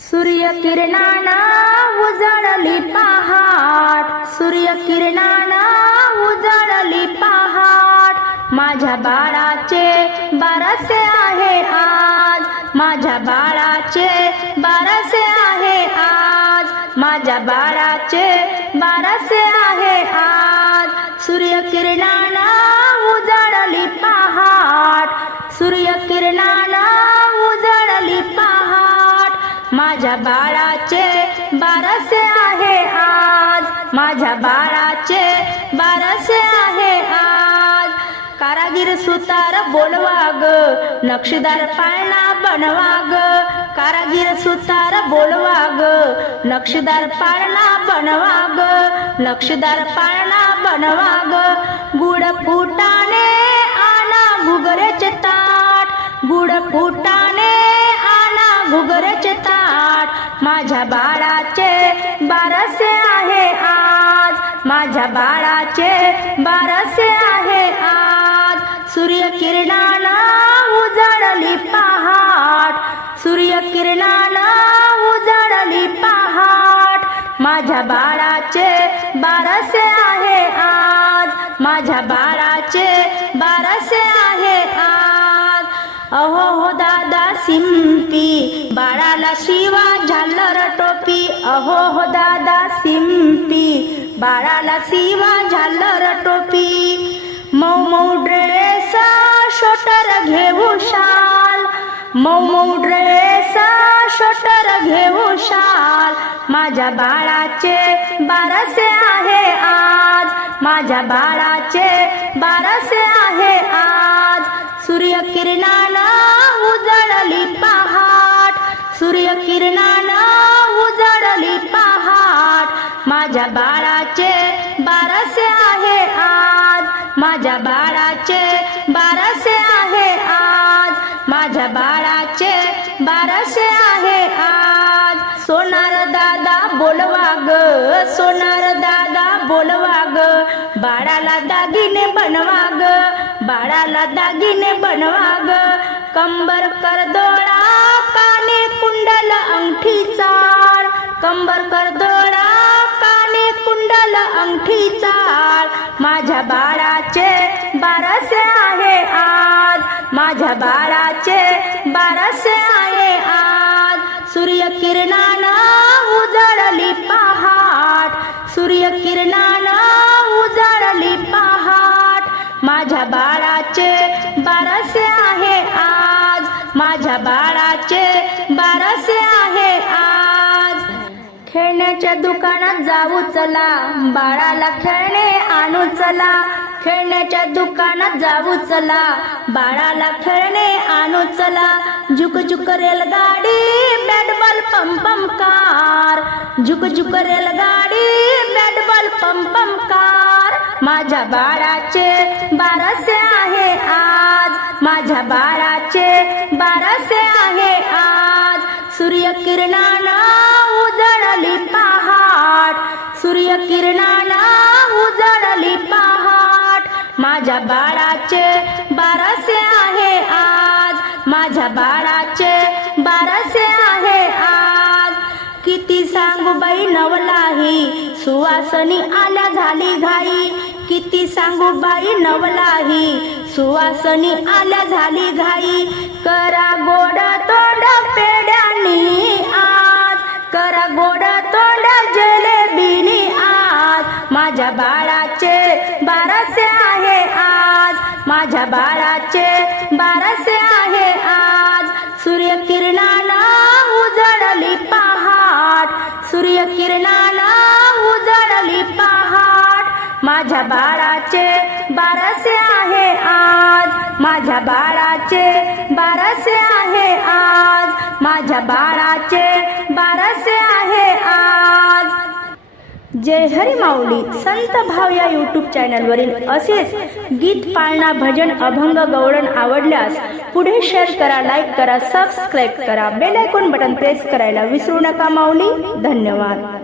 सूर्यकिरणाना उजळली पहाट, सूर्यकिरणाना उजळली पहाट। माझ्या बाळाचे बारसे आहे आज, माझ्या बाळाचे बारसे आहे आज, माझ्या बाळाचे बारसे आहे आज। सूर्यकिरणाना उजळली पहाट, सूर्यकिरणाना उजळली पहाट। माझ्या बाळाचे बारसे आहे आज, माझ्या बाळाचे बारसे आहे आज। कारागीर सुतार बोलवा ग, नक्षीदार पाळणा बनवा ग, कारागीर सुतार बोलवा ग, नक्षीदार पाळणा बनवा ग, नक्षीदार पाळणा बनवा ग। गुड फुटाने आणा घुगऱ्याचे ताट, गुड फुटाने आणा घुगऱ्याचे ताट। माझ्या बाळाचे बारसे आहे आज, माझ्या बाळाचे बारसे आहे आज। सूर्यकिरणाना उजळली पहाट, सूर्यकिरणाना उजळली पहाट। माझ्या बाळाचे बारसे आहे आज, माझ्या बाळाचे बारसे आहे आज। अहो हो दादा शिंपी, बाळाला शिवा झालर टोपी, अहो हो दादा शिंपी, बाळाला शिवा झालर टोपी। मऊ मऊ ड्रेस शोटर घेऊ शाल, मऊ मऊ ड्रेस शोटर घेऊ शाल। माझ्या बाळाचे बारसे आहे आज, माझ्या बाळाचे बारसे आहे आज। सूर्यकिरणाना उजळली पहाट, सूर्यकिरणाना उजळली पहाट। माझ्या बाळाचे बारसे आहे आज, माझ्या बाळाचे बारसे आहे आज, माझ्या बाळाचे बारसे आहे आज। सोनार दादा बोलवा ग, सोनार दादा बोलवा ग, बाळाला दागिने बनवा ग, बाळाला दागिने बनवा ग। कंबर करदोळा काने कुंडल अंगठी चाळ, कंबर करदोळा काने कुंडल अंगठी चाळ। माझ्या बाळाचे बारसे आहे आज, माझ्या बाळाचे बारसे आहे आज। सूर्यकिरणाना उजळली पहाट, सूर्यकिरणाना उजळली पहाट। माझ्या बाळाचे बारसे आहे आज, माझ्या बाळाचे बारसे आहे आज। खेळण्याच्या दुकानात जाऊ चला, बाळाला खेळणे आणू चला, खेळण्याच्या दुकानात जाऊ चला, बाळाला खेळणे आणू चला। झुक झुक रेलगाडी बॅट बॉल पम पम कार, झुक झुक रेलगाडी बॅट बॉल पम पम कार। माझ्या बाळाचे बारसे आहे आज, माझ्या बाळाचे बारसे आहे आज। सूर्यकिरणाना उजळली पहाट, सूर्यकिरणाना उजळली पहाट। माझ्या बाळाचे बारसे आहे आज, माझ्या बाळाचे बारसे आहे आज। किती सांगू बाई नवलाही, सुवासनी आल्या झाली घाई, किती सांगू बाई नवलाही, सुवासनी आल्या झाली घाई। करा गोड तोंड पेड्यानी आज, करा गोड तोंड जिलेबीनी आज। माझ्या बाळाचे बारसे आहे आज, माझ्या बाळाचे बारसे आहे आज। सूर्यकिरणाना उजळली पहाट, सूर्यकिरणाना उजळली पहाट। माझ्या बाळाचे बारसे आहे आज, माझ्या बाळाचे बारसे आहे आज, माझ्या बाळाचे बारसे आहे आज। जय हरी माऊली संत भाव या यूट्यूब चॅनलवरील असेच गीत, पाळणा, भजन, अभंग, गवळण आवडल्यास पुढे शेअर करा, लाईक करा, सबस्क्राईब करा, बेल आयकॉन बटन प्रेस करायला विसरू नका माऊली। धन्यवाद।